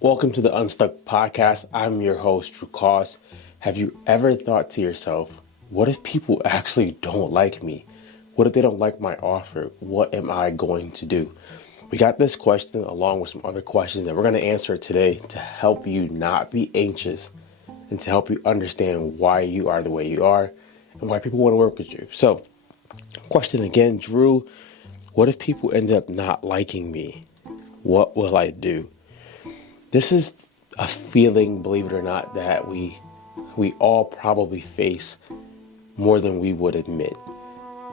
Welcome to the Unstuck Podcast. I'm your host, Drew Koss. Have you ever thought to yourself, what if people actually don't like me? What if they don't like my offer? What am I going to do? We got this question along with some other questions that we're going to answer today to help you not be anxious and to help you understand why you are the way you are and why people want to work with you. So, question again, Drew, what if people end up not liking me? What will I do? This is a feeling, believe it or not, that we all probably face more than we would admit.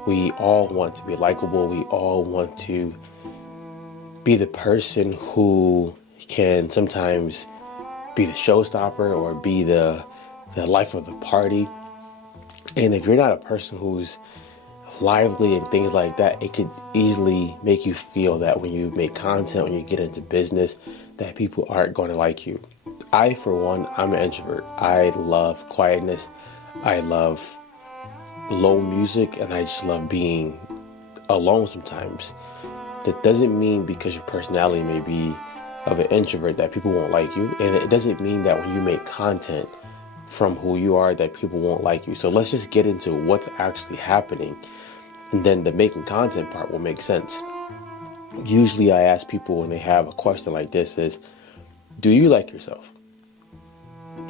We all want to be likable. We all want to be the person who can sometimes be the showstopper or be the life of the party. And if you're not a person who's lively and things like that, it could easily make you feel that when you make content, when you get into business, that people aren't going to like you. I, for one, I'm an introvert. I love quietness. I love low music, and I just love being alone sometimes. That doesn't mean because your personality may be of an introvert that people won't like you. And it doesn't mean that when you make content from who you are that people won't like you. So let's just get into what's actually happening. And then the making content part will make sense. Usually I ask people when they have a question like this is, do you like yourself?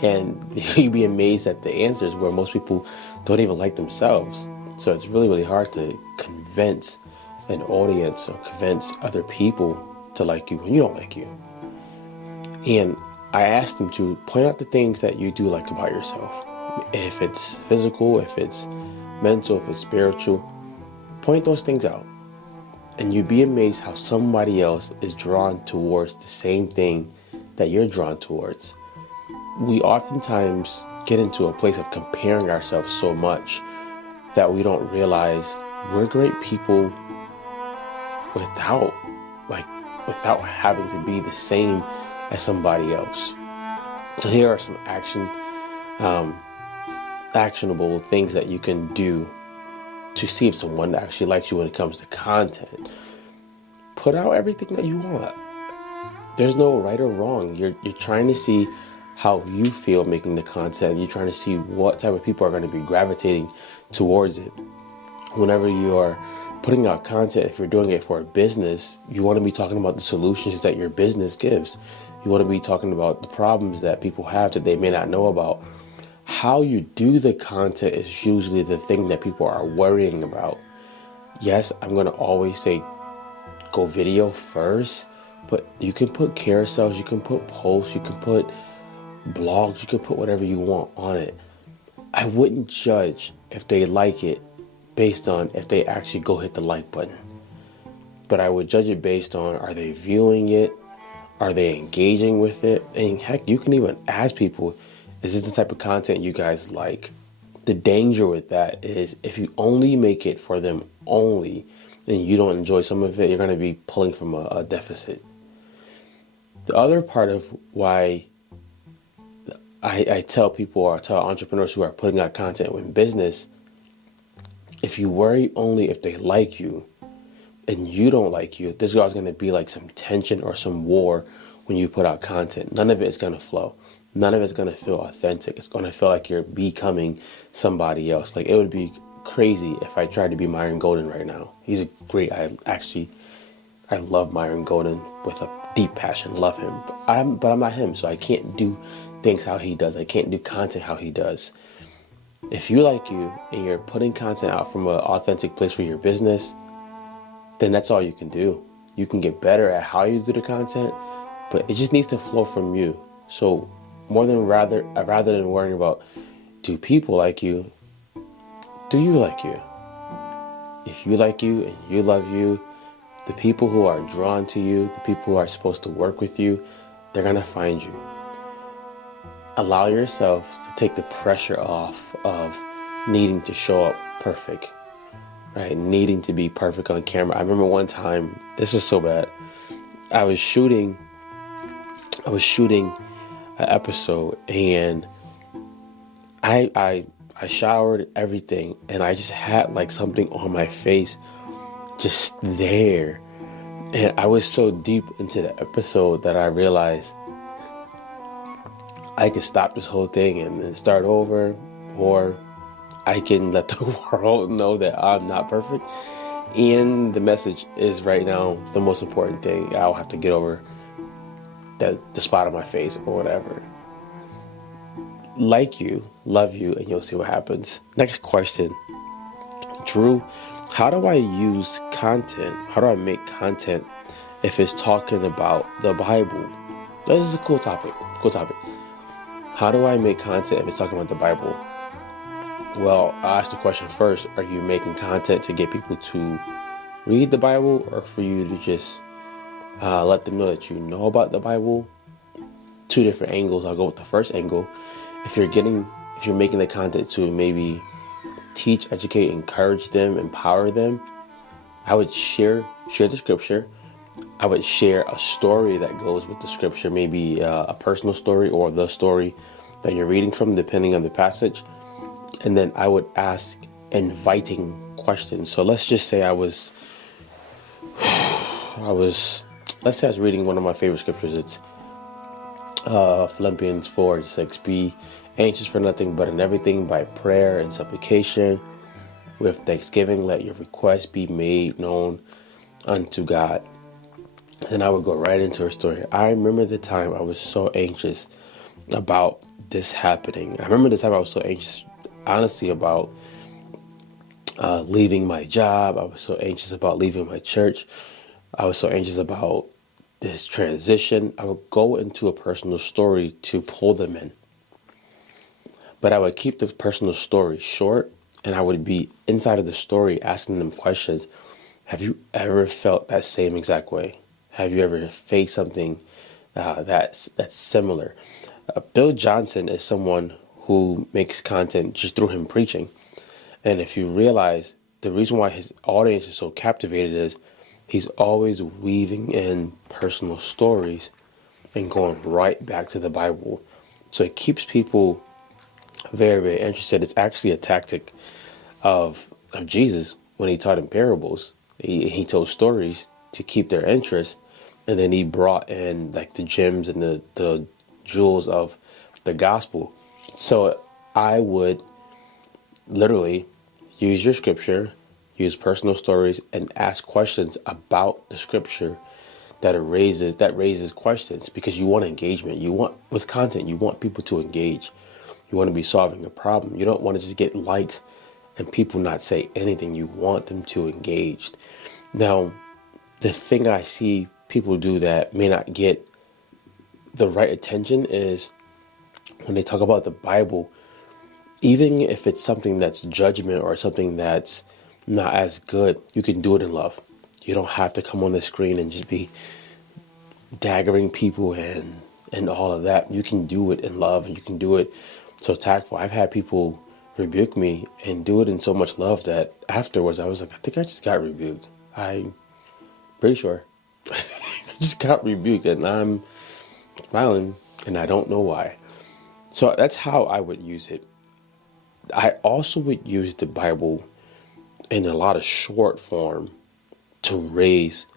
And you'd be amazed at the answers where most people don't even like themselves. So it's really, really hard to convince an audience or convince other people to like you when you don't like you. And I asked them to point out the things that you do like about yourself. If it's physical, if it's mental, if it's spiritual, point those things out. And you'd be amazed how somebody else is drawn towards the same thing that you're drawn towards. We oftentimes get into a place of comparing ourselves so much that we don't realize we're great people without having to be the same as somebody else. So here are some actionable things that you can do to see if someone actually likes you when it comes to content. Put out everything that you want. There's no right or wrong. You're trying to see how you feel making the content. You're trying to see what type of people are going to be gravitating towards it. Whenever you are putting out content, if you're doing it for a business, you want to be talking about the solutions that your business gives. You want to be talking about the problems that people have that they may not know about. How you do the content is usually the thing that people are worrying about. Yes, I'm going to always say go video first, but you can put carousels, you can put posts, you can put blogs, you can put whatever you want on it. I wouldn't judge if they like it based on if they actually go hit the like button. But I would judge it based on, are they viewing it? Are they engaging with it? And heck, you can even ask people, is this the type of content you guys like? The danger with that is if you only make it for them only and you don't enjoy some of it, you're going to be pulling from a deficit. The other part of why I tell people or tell entrepreneurs who are putting out content in business, if you worry only if they like you and you don't like you, there's always going to be like some tension or some war when you put out content. None of it is going to flow. None of it's going to feel authentic. It's going to feel like you're becoming somebody else. Like, it would be crazy if I tried to be Myron Golden right now. He's a great, I love Myron Golden with a deep passion, love him. But I'm not him, so I can't do things how he does. I can't do content how he does. If you like you and you're putting content out from an authentic place for your business, then that's all you can do. You can get better at how you do the content, but it just needs to flow from you. So rather than worrying about, do people like you, do you like you? If you like you and you love you, the people who are drawn to you, the people who are supposed to work with you, they're going to find you. Allow yourself to take the pressure off of needing to show up perfect, right? Needing to be perfect on camera. I remember one time, this was so bad. I was shooting an episode, and I showered, everything, and I just had like something on my face just there. And I was so deep into the episode that I realized I can stop this whole thing and then start over, or I can let the world know that I'm not perfect. And the message is right now the most important thing. I'll have to get over the spot on my face or whatever. Like you, love you, and you'll see what happens. Next question. Drew, how do I use content? How do I make content if it's talking about the Bible? This is a cool topic. How do I make content if it's talking about the Bible? Well, I'll ask the question first. Are you making content to get people to read the Bible, or for you to just let them know that you know about the Bible? Two different angles. I'll go with the first angle. If you're making the content to maybe teach, educate, encourage them, empower them, I would share the scripture. I would share a story that goes with the scripture, maybe a personal story or the story that you're reading from, depending on the passage. And then I would ask inviting questions. So let's just say I was reading one of my favorite scriptures. It's Philippians 4:6. Be anxious for nothing, but in everything by prayer and supplication with thanksgiving, let your requests be made known unto God. And I would go right into a story. I remember the time I was so anxious about this happening. I remember the time I was so anxious, honestly, about leaving my job. I was so anxious about leaving my church. I was so anxious about this transition. I would go into a personal story to pull them in. But I would keep the personal story short, and I would be inside of the story asking them questions. Have you ever felt that same exact way? Have you ever faced something that's similar? Bill Johnson is someone who makes content just through him preaching. And if you realize, the reason why his audience is so captivated is he's always weaving in personal stories and going right back to the Bible. So it keeps people very, very interested. It's actually a tactic of Jesus when he taught in parables. He told stories to keep their interest, and then he brought in like the gems and the jewels of the gospel. So I would literally use your scripture, use personal stories, and ask questions about the scripture that raises questions, because you want engagement. With content, you want people to engage. You want to be solving a problem. You don't want to just get likes and people not say anything. You want them to engage. Now, the thing I see people do that may not get the right attention is when they talk about the Bible, even if it's something that's judgment or something that's not as good, you can do it in love. You don't have to come on the screen and just be daggering people and all of that. You can do it in love, and you can do it so tactful. I've had people rebuke me and do it in so much love that afterwards I was like, I think I just got rebuked. I'm pretty sure. I just got rebuked, and I'm smiling, and I don't know why. So that's how I would use it. I also would use the Bible in a lot of short form to raise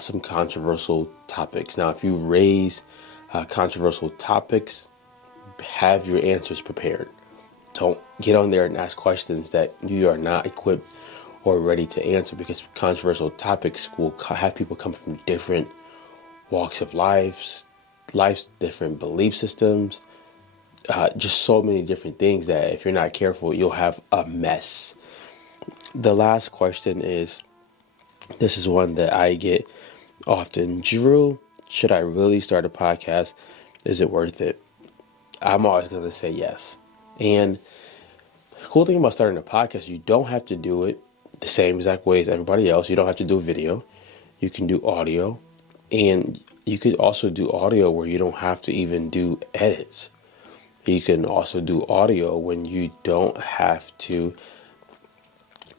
some controversial topics. Now, if you raise controversial topics, have your answers prepared. Don't get on there and ask questions that you are not equipped or ready to answer, because controversial topics will have people come from different walks of life, different belief systems, just so many different things that if you're not careful, you'll have a mess. The last question is, this is one that I get often. Drew, should I really start a podcast? Is it worth it? I'm always going to say yes. And the cool thing about starting a podcast, you don't have to do it the same exact way as everybody else. You don't have to do video. You can do audio. And you could also do audio where you don't have to even do edits. You can also do audio when you don't have to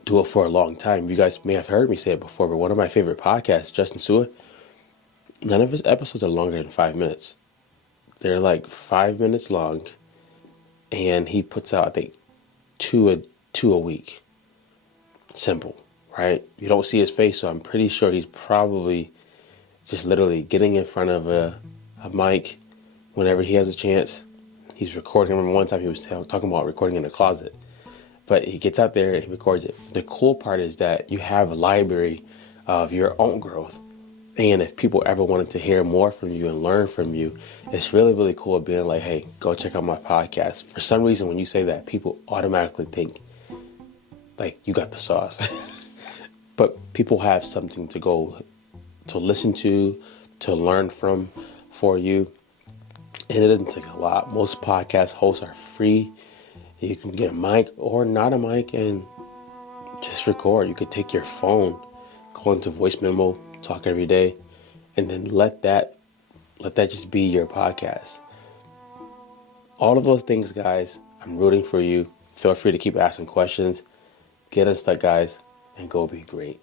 do it for a long time. You guys may have heard me say it before, but one of my favorite podcasts, Justin Sua, none of his episodes are longer than 5 minutes. They're like 5 minutes long, and he puts out, I think, two a week. Simple, right? You don't see his face, so I'm pretty sure he's probably just literally getting in front of a mic whenever he has a chance, He's recording. I remember one time he was talking about recording in a closet. But he gets out there and he records it. The cool part is that you have a library of your own growth. And if people ever wanted to hear more from you and learn from you, it's really, really cool being like, hey, go check out my podcast. For some reason, when you say that, people automatically think like you got the sauce. But people have something to go to listen to learn from for you. And it doesn't take a lot. Most podcast hosts are free. You can get a mic or not a mic and just record. You could take your phone, go into voice memo, talk every day, and then let that just be your podcast. All of those things, guys, I'm rooting for you. Feel free to keep asking questions. Get unstuck, guys, and go be great.